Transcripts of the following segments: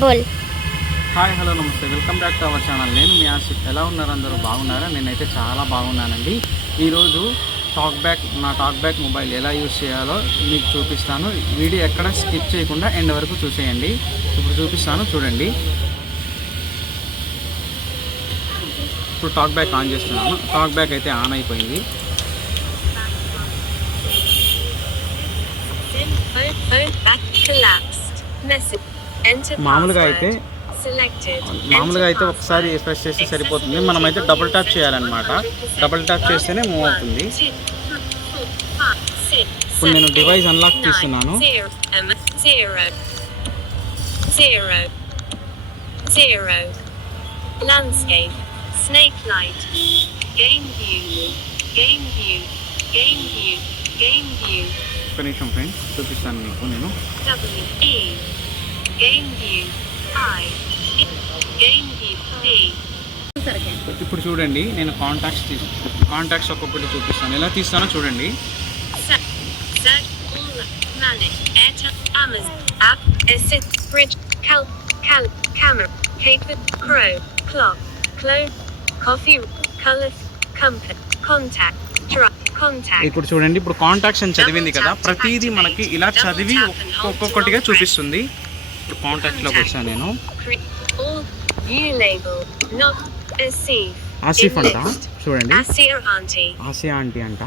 బోల్. Hi hello నమస్తే, welcome back to our channel. నేను మీ ఆసిఫ్. ఎలా ఉన్నారు అందరూ? బాగున్నారా? నేనైతే చాలా బాగున్నానండి. ఈరోజు నా టాక్ బ్యాక్ మొబైల్ ఎలా యూజ్ చేయాలో మీకు చూపిస్తాను. వీడియో ఎక్కడ స్కిప్ చేయకుండా ఎండ్ వరకు చూసేయండి. ఇప్పుడు చూపిస్తాను, చూడండి. ఇప్పుడు టాక్ బ్యాక్ ఆన్ చేస్తున్నాను. టాక్ బ్యాక్ అయితే ఆన్ అయిపోయింది. మామూలుగా అయితే ఒకసారి ప్రెస్ చేస్తే సరిపోతుంది. మనమైతే డబుల్ ట్యాప్ చేయాలన్నమాట. డబుల్ ట్యాప్ చేస్తేనే మూవ్ అవుతుంది. ఇప్పుడు నేను డివైస్ అన్లాక్ తీస్తున్నాను. ఒక నిమిషం ఫ్రెండ్స్, చూపిస్తాను మీకు నేను. ఇప్పుడు చూడండి, నేను కాంటాక్ట్స్ ఒక్కొక్కటి చూపిస్తాను. ఎలా తీస్తానో చూడండి. ఇప్పుడు చూడండి, ఇప్పుడు కాంటాక్ట్స్ అని చదివింది కదా, ప్రతిదీ మనకి ఇలా చదివి ఒక్కొక్కటిగా చూపిస్తుంది. ఇప్పుడు కాంటాక్ట్లోకి వచ్చాను నేను. ఆసిఫ్ అంట, చూడండి. ఆసియా ఆంటీ అంట.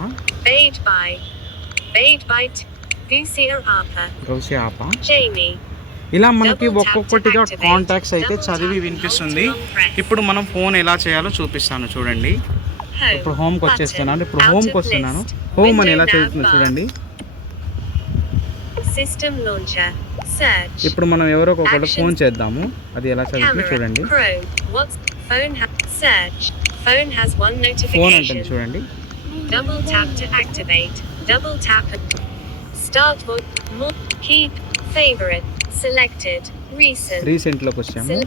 ఇలా మనకి ఒక్కొక్కటిగా కాంటాక్ట్స్ అయితే చదివి వినిపిస్తుంది. ఇప్పుడు మనం ఫోన్ ఎలా చేయాలో చూపిస్తాను, చూడండి. ఇప్పుడు హోమ్కి వచ్చేస్తున్నాను. ఇప్పుడు హోమ్కి వస్తున్నాను. హోమ్ అని ఎలా చదువుతుందో చూడండి. ఇప్పుడు మనం ఎవరో ఒకటి ఫోన్ చేద్దాము, అది ఎలా చదువుతుందో చూడండి. ఫోన్ అంటే చూడండి. రీసెంట్ లోకి వచ్చాము.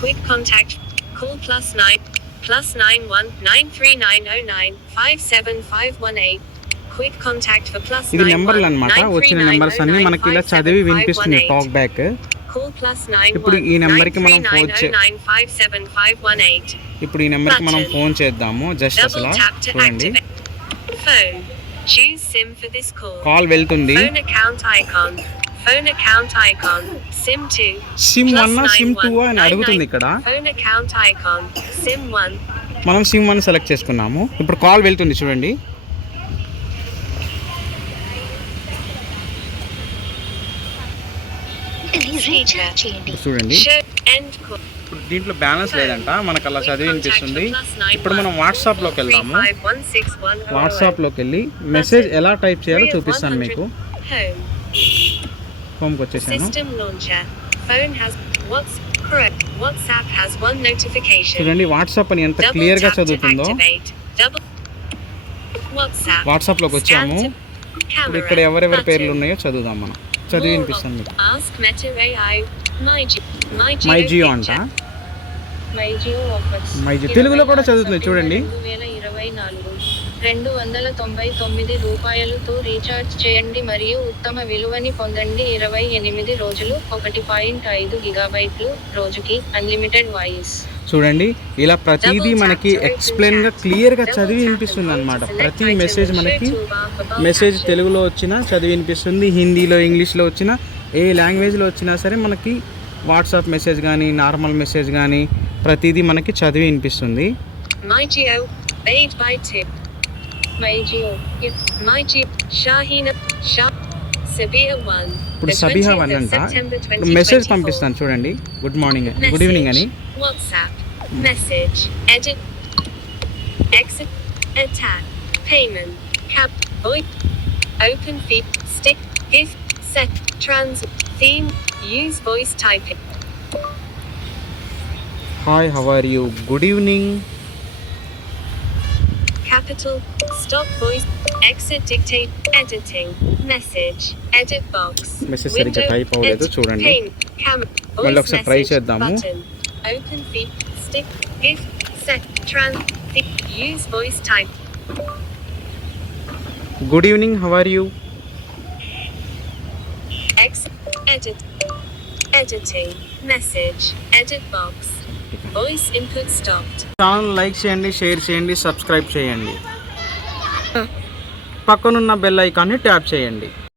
Quick contact call +919390957518. Quick contact for +91. ఇది నెంబర్లు అన్నమాట. వచ్చిన నెంబర్స్ అన్ని మనకి ఇలా చదివి వినిపిస్తుంది టాక్ బ్యాక్. ఇప్పుడు ఈ నెంబర్కి మనం ఇప్పుడు ఈ నెంబర్కి మనం ఫోన్ చేద్దాము. జస్ట్ అసలు చూడండి, కాల్ వెళ్తుంది. Phone account icon SIM 2 SIM 1 SIM 2 అని అడుగుతుంది ఇక్కడ. Phone account icon SIM 1. మనం SIM 1 సెలెక్ట్ చేసుకున్నాము. ఇప్పుడు కాల్ వెళ్తుంది, చూడండి. చూడండి, దీంట్లో బ్యాలెన్స్ లేదంట, మనకు అలా చదివి వినిపిస్తుంది. ఇప్పుడు మనం వాట్సాప్లోకి వెళ్దాము. వాట్సాప్లోకి వెళ్ళి మెసేజ్ ఎలా టైప్ చేయాలో చూపిస్తాను మీకు. హోమ్కి వచ్చేసాను. చూడండి, వాట్సాప్ అని ఎంత క్లియర్గా చదువుతుందో. వాట్సాప్లోకి వచ్చాము. ఇప్పుడు ఇక్కడ ఎవరెవరి పేర్లు ఉన్నాయో చదువుదాం. మనం చదివి వినిపిస్తాను మీకు. మై జియో అంట. మై జియో తెలుగులో కూడా చదువుతుంది, చూడండి. 299 రీఛార్జ్ చేయండి మరియు ఉత్తమ విలువని పొందండి. 28 రోజులు 1.5 గిగాబైట్లు రోజుకి అన్లిమిటెడ్ వాయిస్. చూడండి, ఇలా ప్రతిదీ మనకి ఎక్స్ప్లెయిన్ గా క్లియర్ గా చదివి వినిపిస్తుంది అన్నమాట. ప్రతి మెసేజ్ మనకి మెసేజ్ తెలుగులో వచ్చినా చదివి వినిపిస్తుంది, హిందీలో ఇంగ్లీష్లో వచ్చినా ఏ లాంగ్వేజ్లో వచ్చినా సరే మనకి వాట్సాప్ మెసేజ్ కానీ నార్మల్ మెసేజ్ కానీ ప్రతిదీ మనకి చదివి వినిపిస్తుంది. ఇప్పుడు సబిహా 1 అంట. మెసేజ్ పంపిస్తాను, చూడండి. గుడ్ మార్నింగ్, గుడ్ ఈవినింగ్ అని. Message, edit, exit, attack, payment, cap, void, open feed, stick, gift, set, trans, theme, use voice typing. Hi, how are you? Good evening. Capital, stop voice, exit dictate, editing, message, edit box, message సరిగ్గా టైప్ అవ్వలేదు, చూడండి. మళ్ళీ ఒకసారి ట్రై చేద్దాము. Open feed, stick, gift, set, trans, use voice type. Good evening, how are you? Edit. Editing. Message. Edit box. Voice input stopped. Channel like చేయండి, షేర్ చేయండి, సబ్స్క్రైబ్ చేయండి, పక్కనున్న బెల్ ఐకాన్ని ట్యాప్ చేయండి.